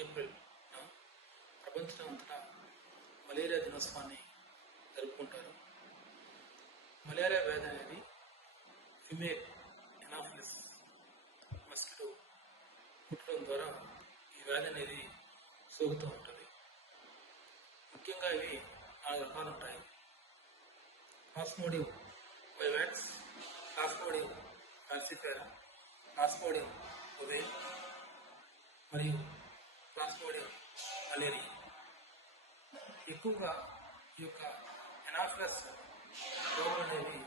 April ప్రపంచం అంతటా malaria దినోత్సవాన్ని జరుపుకుంటారు. మలేరియా వ్యాధి అనేది ఫిమేల్ ఎనాఫిలిస్ మస్కిటో కుట్టడం ద్వారా ఈ వ్యాధి అనేది సోకుతూ ఉంటుంది. ముఖ్యంగా ఇవి 4 రకాలు ఉంటాయి. ప్లాస్మోడియం వైవాక్స్, ప్లాస్మోడియం ఫాల్సిఫెరా, ప్లాస్మోడియం ఒవేల్ మరియు ప్లాస్మోడియం మలేరియా. ఎక్కువగా ఈ యొక్క ఎనాఫిలస్ రోగం అనేది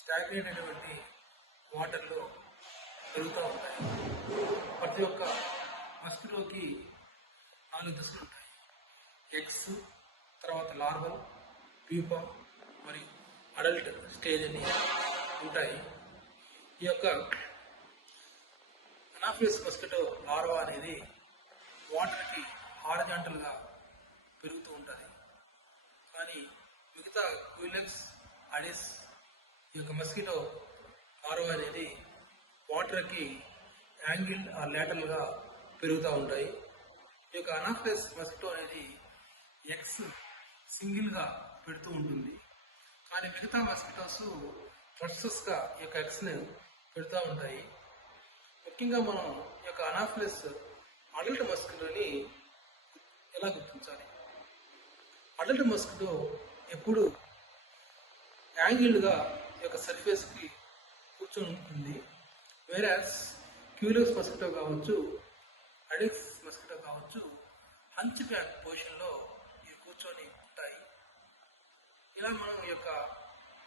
స్టాగ్నేట్ అయినటువంటి వాటర్లో పెరుగుతూ ఉంటాయి. ప్రతి ఒక్క మస్కిటోకి 4 దశలు ఉంటాయి. ఎగ్స్, తర్వాత లార్వల్, ప్యూపా మరియు అడల్ట్ స్టేజ్ అని ఉంటాయి. ఈ యొక్క ఎనాఫిలస్ మస్కిటో లార్వా అనేది వాటర్కి హారిజాంటల్గా పెరుగుతూ ఉంటుంది. కానీ మిగతా క్విలెక్స్, అడిస్ ఈ యొక్క మస్కిటో లార్వా అనేది వాటర్కి యాంగిల్ ఆర్ లేటరల్గా పెరుగుతూ ఉంటాయి. ఈ యొక్క ఎనాఫిలస్ మస్కిటో అనేది ఎగ్స్ సింగిల్గా పెడుతూ ఉంటుంది. కానీ మిగతా మస్కిటోస్ వర్సెస్గా ఈ యొక్క ఎగ్స్ని పెడుతూ ఉంటాయి. ముఖ్యంగా మనం ఈ యొక్క ఎనాఫిలస్ అడల్ట్ మస్కిటోని ఎలా గుర్తించాలి? అడల్ట్ మస్కిటో ఎప్పుడు యాంగిల్డ్గా ఈ యొక్క సర్ఫేస్కి కూర్చొని ఉంటుంది. వేరాస్ క్యూలెక్స్ మస్కిటో కావచ్చు, అడిక్స్ మస్కిటో కావచ్చు, హంచ్ బ్యాక్ పొజిషన్లో ఇవి కూర్చొని ఉంటాయి. ఇలా మనం ఈ యొక్క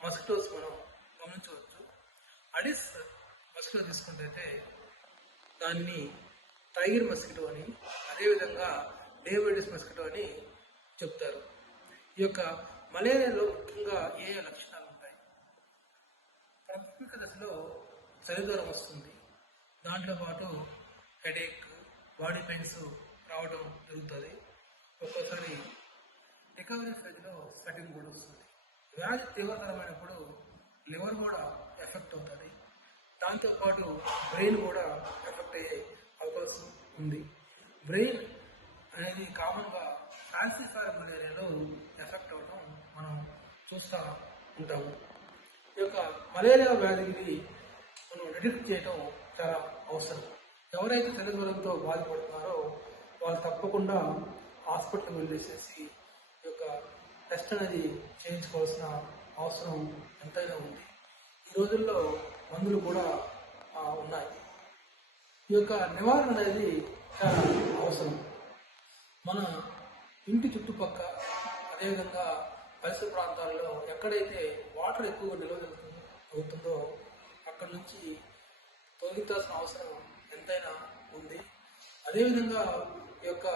మస్కిటోస్ మనం గమనించవచ్చు. అడిస్ మస్కిటో తీసుకుంటే దాన్ని టైగర్ మస్కిటో అని, అదేవిధంగా డేవిడిస్ మస్కిటో అని చెప్తారు. ఈ యొక్క మలేరియాలో ముఖ్యంగా ఏ లక్షణాలు ఉంటాయి? ప్రాథమిక దశలో చలిజ్వరం వస్తుంది. దాంట్లో పాటు హెడేక్, బాడీ పెయిన్స్ రావడం జరుగుతుంది. ఒక్కోసారి రికవరీ ఫేజ్లో స్వెటింగ్ కూడా వస్తుంది. వ్యాధి తీవ్రతరమైనప్పుడు లివర్ కూడా ఎఫెక్ట్ అవుతుంది. దాంతోపాటు బ్రెయిన్ కూడా ఎఫెక్ట్ అయ్యే అవకాశం ఉంది. బ్రెయిన్ అనేది కామన్గా ఫాల్సిఫైర్ మలేరియాలో ఎఫెక్ట్ అవ్వడం మనం చూస్తూ ఉంటాము. ఈ యొక్క మలేరియా వ్యాధిని మనం డిటెక్ట్ చేయడం చాలా అవసరం. ఎవరైతే చలిజ్వరంతో బాధపడుతున్నారో వాళ్ళు తప్పకుండా హాస్పిటల్కి వెళ్ళేసేసి ఈ యొక్క టెస్ట్ అనేది చేయించుకోవాల్సిన అవసరం ఎంతైనా ఉంది. ఈ రోజుల్లో మందులు కూడా ఉన్నాయి. ఈ యొక్క నివారణ అనేది చాలా అవసరం. మన ఇంటి చుట్టుపక్కల, అదేవిధంగా పరిసర ప్రాంతాల్లో ఎక్కడైతే వాటర్ ఎక్కువగా నిల్వ అవుతుందో అక్కడి నుంచి తొలగించాల్సిన అవసరం ఎంతైనా ఉంది. అదేవిధంగా ఈ యొక్క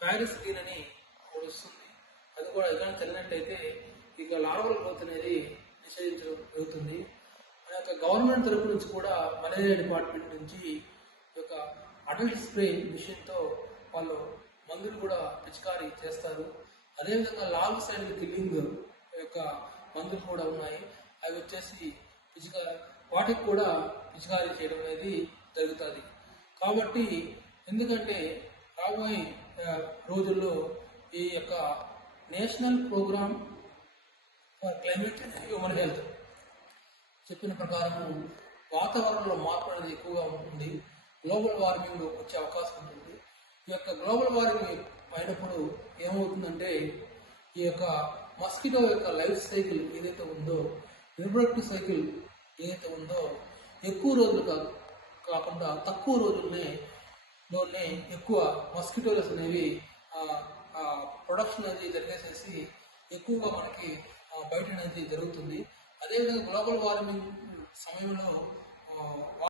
ప్యారిస్ గ్రీన్ అని ఒకటి వస్తుంది. అది కూడా ఇలాంటి చల్లినట్టయితే ఇక లార్వల్ గ్రోత్ అనేది నిషేధించడం జరుగుతుంది. మన యొక్క గవర్నమెంట్ తరఫు నుంచి కూడా మలేరియా డిపార్ట్మెంట్ నుంచి ఈ యొక్క అడల్ట్ స్ప్రే మిషన్తో వాళ్ళు మందులు కూడా పిచికారీ చేస్తారు. అదేవిధంగా లాంగ్ సైడ్ కిల్లింగ్ యొక్క మందులు కూడా ఉన్నాయి. అవి వచ్చేసి వాటికి కూడా పిచికారీ చేయడం అనేది జరుగుతుంది. కాబట్టి ఎందుకంటే రాబోయే రోజుల్లో ఈ యొక్క national programme for climate and human health చెప్పిన ప్రకారం వాతావరణంలో మార్పు అనేది ఎక్కువగా ఉంటుంది. గ్లోబల్ వార్మింగ్ వచ్చే అవకాశం ఉంటుంది. ఈ యొక్క గ్లోబల్ వార్మింగ్ అయినప్పుడు ఏమవుతుందంటే ఈ యొక్క మస్కిటో యొక్క లైఫ్ సైకిల్ ఏదైతే ఉందో, రిప్రొడక్టివ్ సైకిల్ ఏదైతే ఉందో, ఎక్కువ రోజులు కాకుండా తక్కువ రోజుల్లోనే ఎక్కువ మస్కిటోలస్ అనేవి ప్రొడక్షన్ అనేది జరిగేసేసి ఎక్కువగా మనకి బయట అనేది జరుగుతుంది. అదేవిధంగా గ్లోబల్ వార్మింగ్ సమయంలో